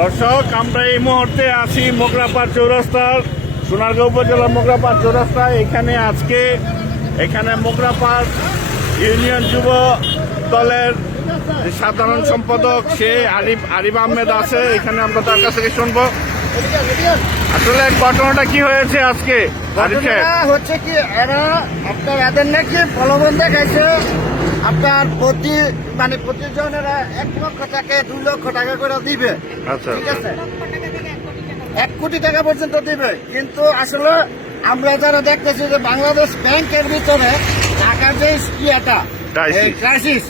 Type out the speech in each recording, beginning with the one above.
দর্শক, আমরা এই মুহূর্তে আছি মোগরাপাড় চৌরাস্তার, সোনারগাঁও উপজেলার মোগরাপাড় চৌরাস্তায়। এখানে মোগরাপাড় ইউনিয়ন যুব দলের সাধারণ সম্পাদক সে আরিফ আহমেদ আছে। এখানে আমরা তার কাছ থেকে শুনবো আসলে ঘটনাটা কি হয়েছে আজকে। হচ্ছে কি, এদের নাকি প্রলোভন দেখাইছে আপনার প্রতিজনের 1 লক্ষ টাকা 2 লক্ষ টাকা করে দিবে। আচ্ছা, ঠিক আছে, 1 কোটি টাকা পর্যন্ত দিবে। কিন্তু আসলে আমরা যারা দেখতেছি যে বাংলাদেশ ব্যাংকের ভিতরে টাকার যে ইয়েটা ক্রাইসিস,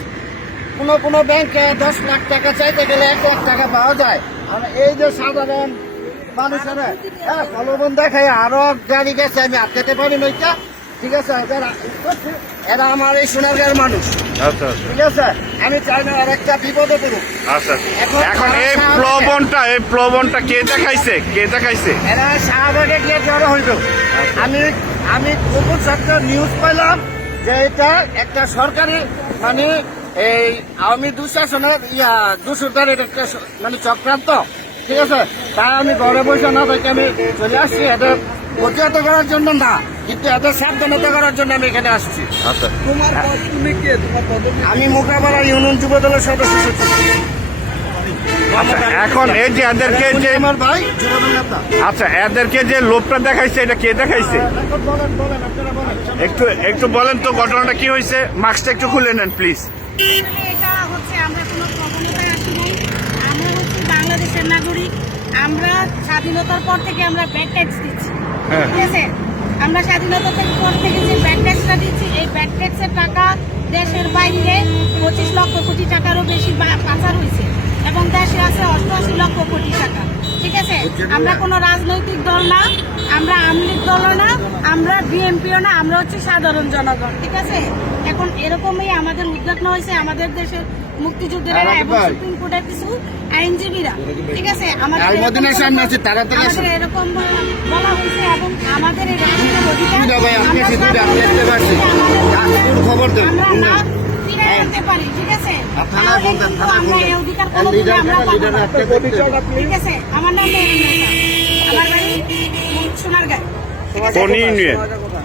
কোন ব্যাংকে 10 লাখ টাকা চাইতে গেলে 1 লাখ টাকা পাওয়া যায়। আর এই যে সাধারণ মানুষেরা প্রলোভন দেখায় আরো গাড়ি গেছে, আমি আটকাতে পারি নইটা। ঠিক আছে, এরা আমার এই সোনারগাঁয়ের মানুষ। আচ্ছা, ঠিক আছে, আমি চাই না আর একটা বিপদে পড়ুক। আচ্ছা, এখন এই প্রলোভনটা কে দেখাইছে? এরা শাহবাগে গিয়ে জড়ো হইল। আমি গোপন সত্য নিউজ পাইলাম যে এটা একটা সরকারি এই আওয়ামী দুঃশাসনের দুঃসরকারের একটা চক্রান্ত। ঠিক আছে, তাই আমি ঘরে বসে না থেকে আমি চলে আসছি। এদের প্রতিহত করার জন্য না, কিন্তু এদের সাবধানতা করার জন্য আমি এখানে আসছি। আচ্ছা, আমি মোগরাপাড়া ইউনিয়ন যুব দলের সদস্য সচিব। এখন এই যে এদেরকে যে আমার ভাই যুবদল নেতা। আচ্ছা, এদেরকে যে লোভটা দেখাইছে এটা কে দেখাইছে? একটু বলেন তো ঘটনাটা কি হয়েছে। মাস্কটা একটু খুলে নেন প্লিজ। এটা হচ্ছে আমরা কোনো প্রবণতায় আসি নাই। আমরা হচ্ছে বাংলাদেশের নাগরিক। আমরা স্বাধীনতার পর থেকে আমরা ব্যাড ট্যাক্স দিচ্ছি। ঠিক আছে, আমরা স্বাধীনতার পর থেকে যে ব্যাড ট্যাক্সটা দিচ্ছি, এই ব্যাড ট্যাক্সের টাকা দেশের বাইরে 25 লক্ষ কোটি টাকারও বেশি পাচার হয়েছে এবং দেশে আছে 88 লক্ষ কোটি টাকা। ঠিক আছে, আমরা কোনো রাজনৈতিক দল না, আমরা আওয়ামী লীগ দলও না, আমরা বিএনপিও না, আমরা হচ্ছে সাধারণ জনগণ। ঠিক আছে, এখন এরকমই আমাদের উদ্যোগ হয়েছে আমাদের দেশের মুক্তিযুদ্ধেরা এবং সুপ্রিম কোর্টের কিছু আইনজীবীরা। ঠিক আছে, আমাদের এরকম বলা হয়েছে এবং আমাদের এই আমরা না ফিরে আনতে পারি। ঠিক আছে, আমরা এই অধিকার কোনোদিন আমরা পাবো না। ঠিক আছে, আমার নাম আমার বাড়ি সোনারগাঁও,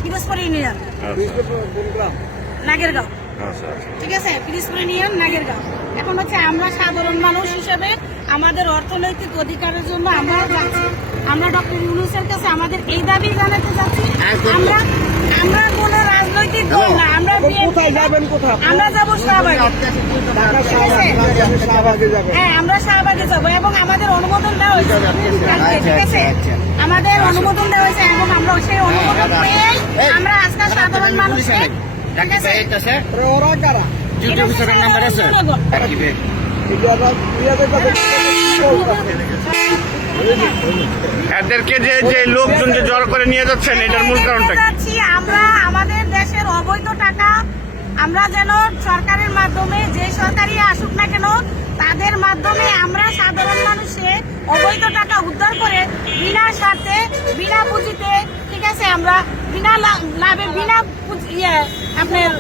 পিরোজপুর ইউনিয়ন, নাগেরগাঁও। ঠিক আছে, পিরোজপুর ইউনিয়ন, নাগেরগাঁও। এখন হচ্ছে আমরা সাধারণ মানুষ হিসেবে আমাদের অর্থনৈতিক অধিকারের জন্য আমরা যাচ্ছি। আমরা ডক্টর ইউনূসের কাছে আমাদের এই দাবি জানাতে যাচ্ছি। আমরা কোন রাজনৈতিক দল না, আমরা আমরা যাবো শাহবাগে। হ্যাঁ, আমরা শাহবাগে যাবো এবং আমাদের অনুমোদন দেওয়া হয়েছে। ঠিক আছে, আমাদের অনুমোদন দেওয়া হয়েছে এবং আমরা সেই অনুমোদন পেয়ে আমরা আজকাল সাধারণ মানুষকে এদেরকে যে লোকজন যে জড়ো করে নিয়ে যাচ্ছেন, এটার মূল কারণটা কি? আমরা আমাদের দেশের অবৈধ টাকা আমরা যেন সরকারের মাধ্যমে, যে সরকারি আসুক না কেন, তাদের মাধ্যমে আমরা সাধারণ মানুষের অবৈধ টাকা উদ্ধার করে বিনা স্বার্থে, বিনা পুঁজিতে, ঠিক আছে, আমরা বিনা লাভে, বিনা আপনার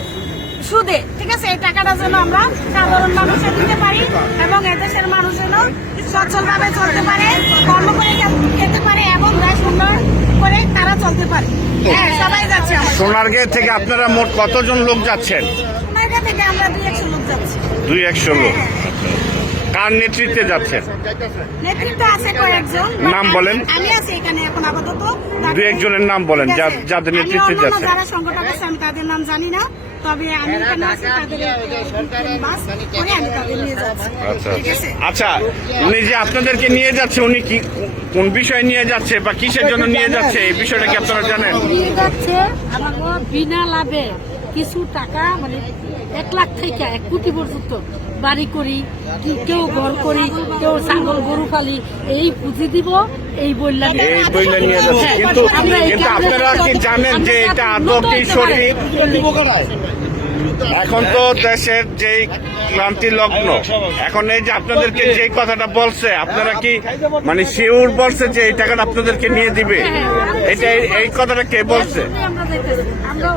সুদে, ঠিক আছে, এই টাকাটা যেন আমরা সাধারণ মানুষে দিতে পারি এবং এদেশের মানুষ যেন সচ্ছলভাবে চলতে পারে, কর্ম করে খেতে পারে এবং দেশ উন্নয়ন করে তারা চলতে পারে। হ্যাঁ, সবাই যাচ্ছে। সোনারগাঁও থেকে আপনারা মোট কতজন লোক যাচ্ছেন? সোনারগাঁও থেকে আমরা 200 লোক যাচ্ছি। 200 লোক। কার নেতৃত্বে যাচ্ছেন? নেতৃত্ব আছে কয়েকজন। নাম বলেন। আমি আছি এখানে এখন আপাতত। 2-1 নাম বলেন যাদের নেতৃত্বে যাচ্ছেন। যারা সংগঠক আছে আমি তাদের নাম জানি না, তবে আমি এখানে আছি, তাদের বাস করে আমি তাদের নিয়ে যাচ্ছি। আচ্ছা, উনি যে আপনাদেরকে নিয়ে যাচ্ছে, উনি কি কোন বিষয় নিয়ে যাচ্ছে বা কিসের জন্য নিয়ে যাচ্ছে, এই বিষয়টা কি আপনারা জানেন? নিয়ে যাচ্ছে আমার বিনা লাভে কিছু টাকা, 1 লাখ থেকে 1 কোটি পর্যন্ত বাড়ি করি, কেউ ঘর করি, কেউ ছাগল গরু ফালি, এই পুঁজি দিব, এই বইলা নিয়ে যাচ্ছে। কিন্তু আপনারা কি জানেন যে এটা আদৌ কি সঠিক? এখন তো দেশের যেই ক্রান্তি লগ্ন, এখন এই যে আপনাদেরকে যে কথাটা বলছে, আপনারা কি শিওর বলছে যে এই টাকাটা আপনাদেরকে নিয়ে দিবে? এটা এই কথাটা কে বলছে? আমরা